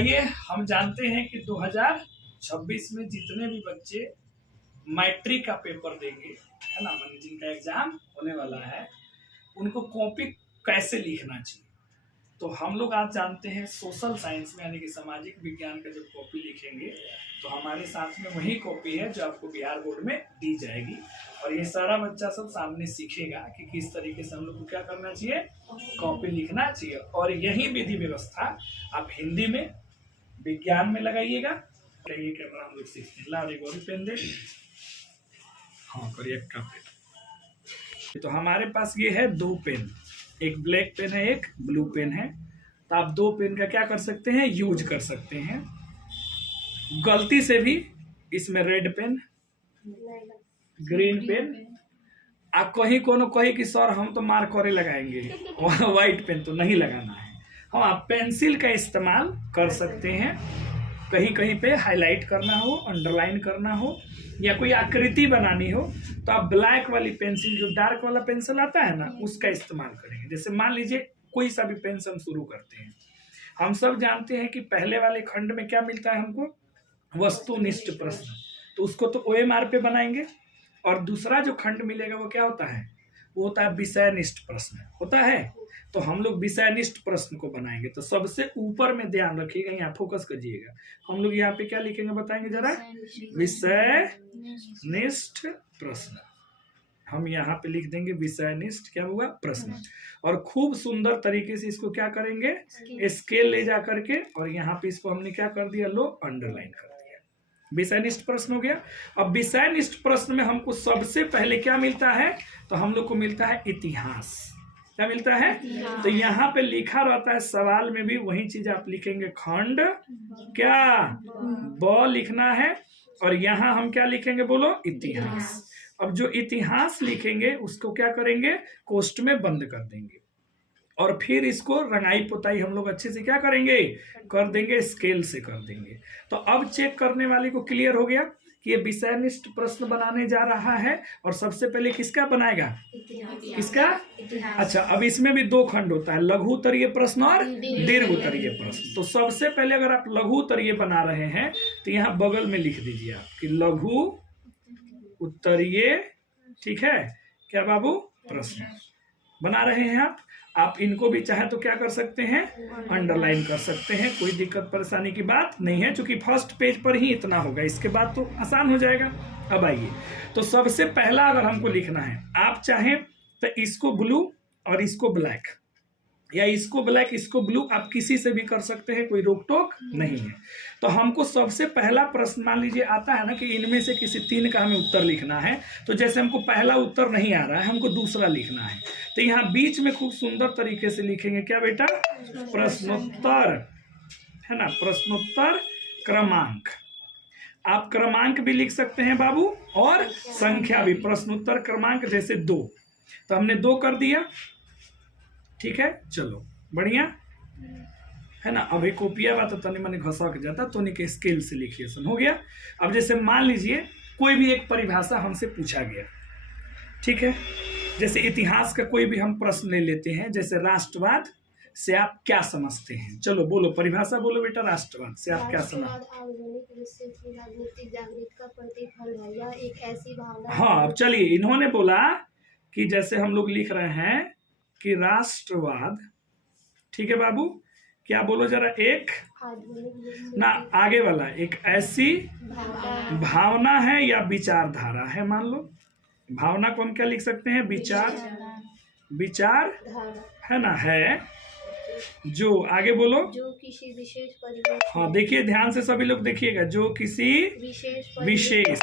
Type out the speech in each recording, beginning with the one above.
आइए हम जानते हैं कि 2026 में जितने भी बच्चे मैट्रिक का पेपर देंगे, है ना, मान जिनका एग्जाम होने वाला है, उनको कॉपी कैसे लिखना चाहिए। तो हम लोग आज जानते हैं सोशल साइंस में यानी कि सामाजिक विज्ञान का जब कॉपी लिखेंगे तो हमारे साथ में वही कॉपी है जो आपको बिहार बोर्ड में दी जाएगी, और ये सारा बच्चा सब सामने सीखेगा कि किस तरीके से हम लोग को क्या करना चाहिए, कॉपी लिखना चाहिए। और यही विधि व्यवस्था आप हिंदी में, विज्ञान में लगाइएगा। ये कैमरा हम लोग सीखते हैं। ला एक और पेन दे, हाँ करिए का पेन। तो हमारे पास ये है दो पेन, एक ब्लैक पेन है, एक ब्लू पेन है। तो आप दो पेन का क्या कर सकते हैं, यूज कर सकते हैं। गलती से भी इसमें रेड पेन, ग्रीन पेन, आप कहीं कोनो कही कि सर हम तो मार्क करे लगाएंगे व्हाइट पेन तो नहीं लगाना है। हाँ, आप पेंसिल का इस्तेमाल कर सकते हैं। कहीं कहीं पे हाईलाइट करना हो, अंडरलाइन करना हो, या कोई आकृति बनानी हो तो आप ब्लैक वाली पेंसिल, जो डार्क वाला पेंसिल आता है ना, उसका इस्तेमाल करेंगे। जैसे मान लीजिए कोई सा भी पेन हम शुरू करते हैं। हम सब जानते हैं कि पहले वाले खंड में क्या मिलता है हमको, वस्तुनिष्ठ प्रश्न, तो उसको तो OMR पे बनाएंगे। और दूसरा जो खंड मिलेगा वो क्या होता है, वो होता है विषयनिष्ठ प्रश्न होता है। तो हम लोग विषयनिष्ठ प्रश्न को बनाएंगे। तो सबसे ऊपर में ध्यान रखिएगा, यहाँ फोकस करिएगा। हम लोग यहाँ पे क्या लिखेंगे बताएंगे जरा, विषयनिष्ठ प्रश्न। हम यहाँ पे लिख देंगे विषयनिष्ठ क्या हुआ, प्रश्न। और खूब सुंदर तरीके से इसको क्या करेंगे, स्केल ले जा करके, और यहाँ पे इसको हमने क्या कर दिया, लो अंडरलाइन कर दिया। विषयनिष्ठ प्रश्न हो गया। अब विषयनिष्ठ प्रश्न में हमको सबसे पहले क्या मिलता है, तो हम लोग को मिलता है इतिहास। क्या मिलता है, तो यहाँ पे लिखा रहता है, सवाल में भी वही चीज आप लिखेंगे, खंड क्या ब लिखना है, और यहाँ हम क्या लिखेंगे बोलो, इतिहास। अब जो इतिहास लिखेंगे उसको क्या करेंगे, कोष्ठ में बंद कर देंगे, और फिर इसको रंगाई पुताई हम लोग अच्छे से क्या करेंगे, कर देंगे, स्केल से कर देंगे। तो अब चेक करने वाले को क्लियर हो गया कि ये विषयनिष्ठ प्रश्न बनाने जा रहा है, और सबसे पहले किसका बनाएगा, किसका, अच्छा। अब इसमें भी दो खंड होता है, लघु उत्तरीय प्रश्न और दीर्घ उत्तरीय प्रश्न। तो सबसे पहले अगर आप लघु उत्तरीय बना रहे हैं तो यहाँ बगल में लिख दीजिए आप कि लघु उत्तरीय, ठीक है क्या बाबू, प्रश्न बना रहे हैं आप इनको भी चाहे तो क्या कर सकते हैं, अंडरलाइन कर सकते हैं। कोई दिक्कत परेशानी की बात नहीं है, क्योंकि फर्स्ट पेज पर ही इतना होगा, इसके बाद तो आसान हो जाएगा। अब आइए, तो सबसे पहला अगर हमको लिखना है, आप चाहें तो इसको ब्लू और इसको ब्लैक, या इसको ब्लैक इसको ब्लू, आप किसी से भी कर सकते हैं, कोई रोक टोक नहीं है। तो हमको सबसे पहला प्रश्न मान लीजिए आता है ना कि इनमें से किसी तीन का हमें उत्तर लिखना है। तो जैसे हमको पहला उत्तर नहीं आ रहा है, हमको दूसरा लिखना है, तो यहाँ बीच में खूब सुंदर तरीके से लिखेंगे क्या बेटा, प्रश्नोत्तर, है ना, प्रश्नोत्तर क्रमांक। आप क्रमांक भी लिख सकते हैं बाबू, और संख्या भी। प्रश्नोत्तर क्रमांक जैसे 2, तो हमने 2 कर दिया, ठीक है, चलो बढ़िया है ना। अभी कॉपिया बात तनी मनी घसक जाता, तो नहीं के स्केल से लिखिए, सुन हो गया। अब जैसे मान लीजिए कोई भी एक परिभाषा हमसे पूछा गया, ठीक है, जैसे इतिहास का कोई भी हम प्रश्न ले लेते हैं, जैसे राष्ट्रवाद से आप क्या समझते हैं, चलो बोलो परिभाषा बोलो बेटा, राष्ट्रवाद से आप क्या समझते हैं। राजनीतिक जागृति का प्रतिफल है, यह एक ऐसी भावना। हाँ, अब चलिए, इन्होंने बोला कि जैसे हम लोग लिख रहे हैं कि राष्ट्रवाद, ठीक है बाबू, क्या बोलो जरा, एक ना आगे वाला, एक ऐसी भावना है या विचारधारा है। मान लो भावना को हम क्या लिख सकते हैं, विचार है ना, है जो, आगे बोलो, जो किसी विशेष परिवेश, हाँ देखिए ध्यान से सभी लोग देखिएगा, जो किसी विशेष,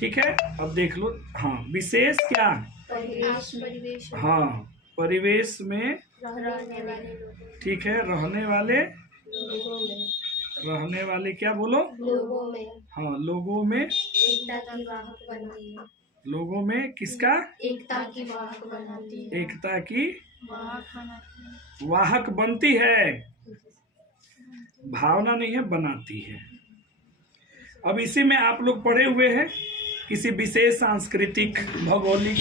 ठीक है। अब देख लो, हाँ विशेष क्या, परिवेश, हाँ परिवेश में, रहने वाले, ठीक है, रहने वाले क्या बोलो, लोगों में, हाँ लोगों में, एकता की वाहक बनती है, लोगों में किसका, एकता की वाहक बनाती है, एकता की वाहक बनती है, भावना नहीं है, बनाती है। अब इसी में आप लोग पढ़े हुए हैं किसी विशेष सांस्कृतिक, भौगोलिक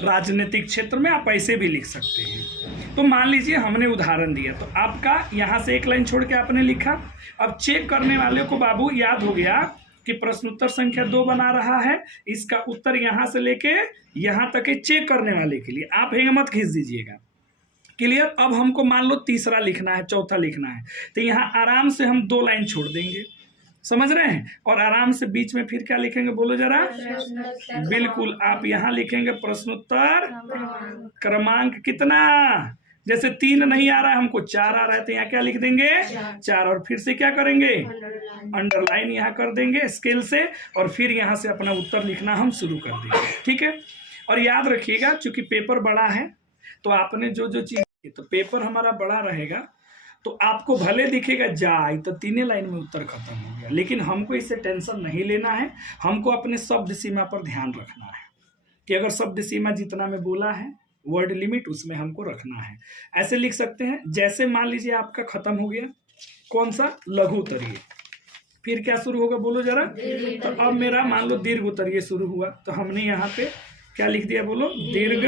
राजनीतिक क्षेत्र में आप ऐसे भी लिख सकते हैं। तो मान लीजिए हमने उदाहरण दिया, तो आपका यहाँ से एक लाइन छोड़ के आपने लिखा। अब चेक करने वाले को बाबू याद हो गया कि प्रश्नोत्तर संख्या 2 बना रहा है, इसका उत्तर यहाँ से लेके यहाँ तक है चेक करने वाले के लिए। आप हिम्मत खींच दीजिएगा। क्लियर। अब हमको मान लो तीसरा लिखना है, चौथा लिखना है, तो यहाँ आराम से हम 2 लाइन छोड़ देंगे, समझ रहे हैं, और आराम से बीच में फिर क्या लिखेंगे बोलो जरा। बिल्कुल, आप यहाँ लिखेंगे प्रश्नोत्तर क्रमांक कितना। जैसे 3 नहीं आ रहा है हमको, 4 आ रहा है, तो यहाँ क्या लिख देंगे 4, और फिर से क्या करेंगे अंडरलाइन यहाँ कर देंगे स्केल से, और फिर यहाँ से अपना उत्तर लिखना हम शुरू कर देंगे। ठीक है। और याद रखिएगा चूंकि पेपर बड़ा है, तो आपने जो जो चीज, तो पेपर हमारा बड़ा रहेगा तो आपको भले दिखेगा जाए तो 3 लाइन में उत्तर खत्म हो गया, लेकिन हमको इससे टेंशन नहीं लेना है। हमको अपने शब्द सीमा पर ध्यान रखना है कि अगर शब्द सीमा जितना में बोला है वर्ड लिमिट उसमें हमको रखना है। ऐसे लिख सकते हैं, जैसे मान लीजिए आपका खत्म हो गया कौन सा लघु उत्तरीय, फिर क्या शुरू होगा बोलो जरा। तो अब मेरा मान लो दीर्घ उत्तरीय शुरू हुआ, तो हमने यहाँ पे क्या लिख दिया बोलो, दीर्घ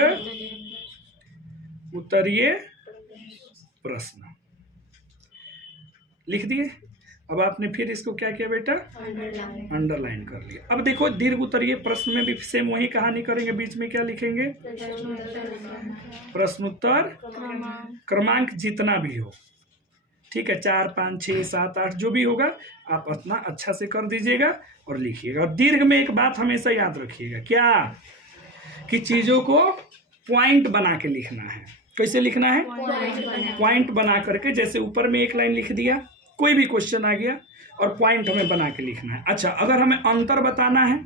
उत्तरीय प्रश्न लिख दिए। अब आपने फिर इसको क्या किया बेटा, अंडरलाइन कर लिया। अब देखो दीर्घ उत्तरीय प्रश्न में भी सेम वही कहानी करेंगे, बीच में क्या लिखेंगे प्रश्नोत्तर क्रमांक जितना भी हो। ठीक है, 4, 5, 6, 7, 8 जो भी होगा आप अपना अच्छा से कर दीजिएगा और लिखिएगा। और दीर्घ में एक बात हमेशा याद रखिएगा, क्या कि चीजों को पॉइंट बना के लिखना है। कैसे लिखना है, पॉइंट बना करके, जैसे ऊपर में एक लाइन लिख दिया, कोई भी क्वेश्चन आ गया और पॉइंट हमें बना के लिखना है। अच्छा, अगर हमें अंतर बताना है,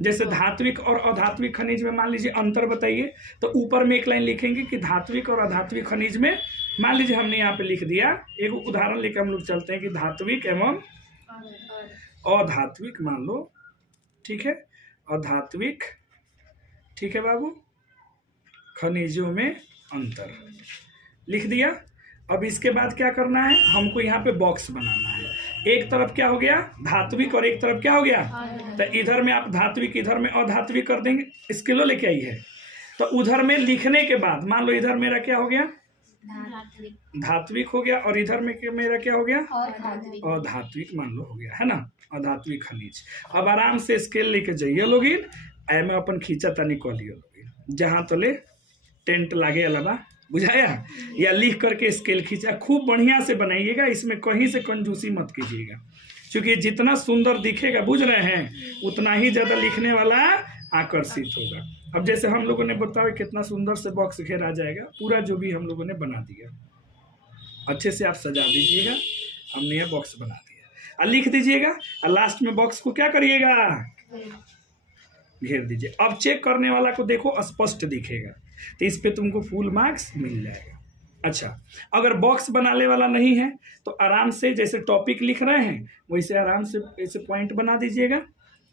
जैसे धात्विक और अधात्विक खनिज में मान लीजिए अंतर बताइए, तो ऊपर में एक लाइन लिखेंगे कि धात्विक और अधात्विक खनिज में, मान लीजिए हमने यहाँ पे लिख दिया, एक उदाहरण लेकर हम लोग चलते हैं कि धात्विक एवं अधात्विक मान लो, ठीक है, अधात्विक, ठीक है बाबू, खनिजों में अंतर लिख दिया। अब इसके बाद क्या करना है, हमको यहाँ पे बॉक्स बनाना है। एक तरफ क्या हो गया धात्विक और एक तरफ क्या हो गया, तो इधर में आप धात्विक, इधर में अधात्विक कर देंगे। स्केलो लेके आई है, तो उधर में लिखने के बाद मान लो इधर मेरा क्या हो गया धात्विक हो गया, और इधर में मेरा क्या हो गया अधात्विक मान लो हो गया, है ना, अधात्विक खनिज। अब आराम से स्केल लेके जाइए लोगिन, में अपन खींचा तनी कलियो लोगिन, जहाँ तले टेंट लागे अलावा बुझाया, या लिख करके स्केल खींचा। खूब बढ़िया से बनाइएगा, इसमें कहीं से कंजूसी मत कीजिएगा, क्योंकि जितना सुंदर दिखेगा बुझ रहे हैं उतना ही ज्यादा लिखने वाला आकर्षित होगा। अब जैसे हम लोगों ने बताया कितना सुंदर से बॉक्स घेर आ जाएगा, पूरा जो भी हम लोगों ने बना दिया, अच्छे से आप सजा दीजिएगा। हमने यह बॉक्स बना दिया, और लिख दीजिएगा, और लास्ट में बॉक्स को क्या करिएगा घेर दीजिए। अब चेक करने वाला को देखो स्पष्ट दिखेगा, तो इस पे तुमको फुल मार्क्स मिल जाएगा। अच्छा, अगर बॉक्स बनाने वाला नहीं है तो आराम से जैसे टॉपिक लिख रहे हैं वैसे आराम से ऐसे पॉइंट बना दीजिएगा,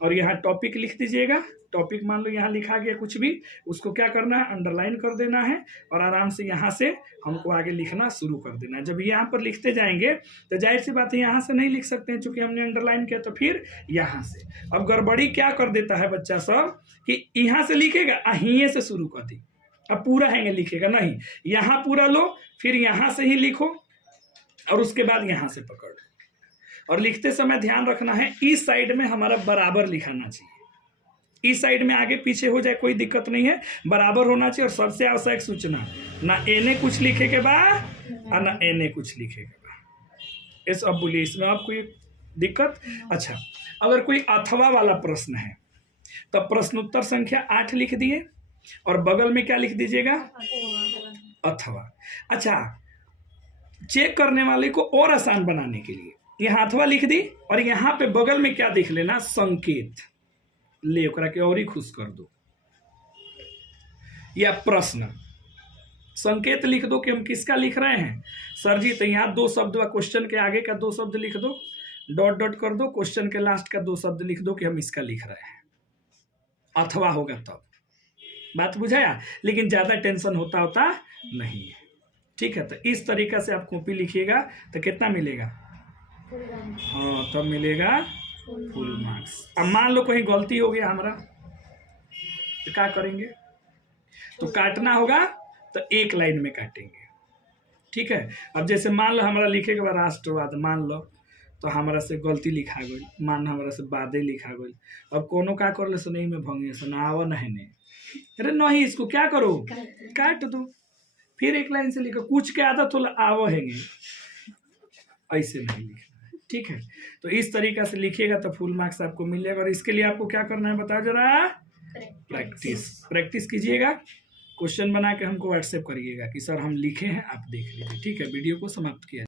और यहाँ टॉपिक लिख दीजिएगा। टॉपिक मान लो यहाँ लिखा गया कुछ भी, उसको क्या करना है अंडरलाइन कर देना है, और आराम से यहाँ से हमको आगे लिखना शुरू कर देना है। जब यहाँ पर लिखते जाएंगे तो जाहिर सी बात है यहाँ से नहीं लिख सकते हैं चूंकि हमने अंडरलाइन किया, तो फिर यहाँ से। अब गड़बड़ी क्या कर देता है बच्चा सब कि यहाँ से लिखेगा अहिए से शुरू कर दी, अब पूरा हैंगे लिखेगा नहीं, यहाँ पूरा लो, फिर यहाँ से ही लिखो, और उसके बाद यहाँ से पकड़ लो। और लिखते समय ध्यान रखना है इस साइड में हमारा बराबर लिखाना चाहिए, इस साइड में आगे पीछे हो जाए कोई दिक्कत नहीं है, बराबर होना चाहिए। और सबसे आवश्यक सूचना, ना एने कुछ लिखे के बाद और ना एने कुछ लिखे के बाद। इस अब बोलिए इसमें आप कोई दिक्कत। अच्छा, अगर कोई अथवा वाला प्रश्न है तो प्रश्नोत्तर संख्या 8 लिख दिए और बगल में क्या लिख दीजिएगा अथवा। अच्छा, चेक करने वाले को और आसान बनाने के लिए यहाँ अथवा लिख दी, और यहाँ पे बगल में क्या देख लेना संकेत, ले ओकरा के और ही खुश कर दो, या प्रश्न संकेत लिख दो कि हम किसका लिख रहे हैं सर जी। तो यहाँ 2 शब्द व क्वेश्चन के आगे का 2 शब्द लिख दो, डॉट डॉट कर दो, क्वेश्चन के लास्ट का 2 शब्द लिख दो कि हम इसका लिख रहे हैं। अथवा होगा तब, बात बुझाया, लेकिन ज्यादा टेंशन होता नहीं है। ठीक है, तो इस तरीका से आप कॉपी लिखिएगा तो कितना मिलेगा, हाँ तब मिलेगा फुल मार्क्स। अब मान लो कहीं गलती हो गया हमारा, तो क्या करेंगे, तो काटना होगा तो एक लाइन में काटेंगे, ठीक है। अब जैसे मान लो हमारा लिखे के बाद राष्ट्रवाद मान लो, तो हमारा से गलती लिखा गई, मान हमारा से बादे लिखा गई। अब कोनो का कर ले सुनई में भंगे सुनाव नहीं ने, अरे नहीं इसको क्या करो काट दो, फिर एक लाइन से लिखो, कुछ के आदत हो आव हैंगे, ऐसे नहीं लिखना है, ठीक है। तो इस तरीका से लिखिएगा तो फुल मार्क्स आपको मिलेगा। और इसके लिए आपको क्या करना है बताओ जरा, प्रैक्टिस कीजिएगा। क्वेश्चन बना के हमको व्हाट्सएप करिएगा कि सर हम लिखे हैं, आप देख लीजिए, ठीक है। वीडियो को समाप्त किया।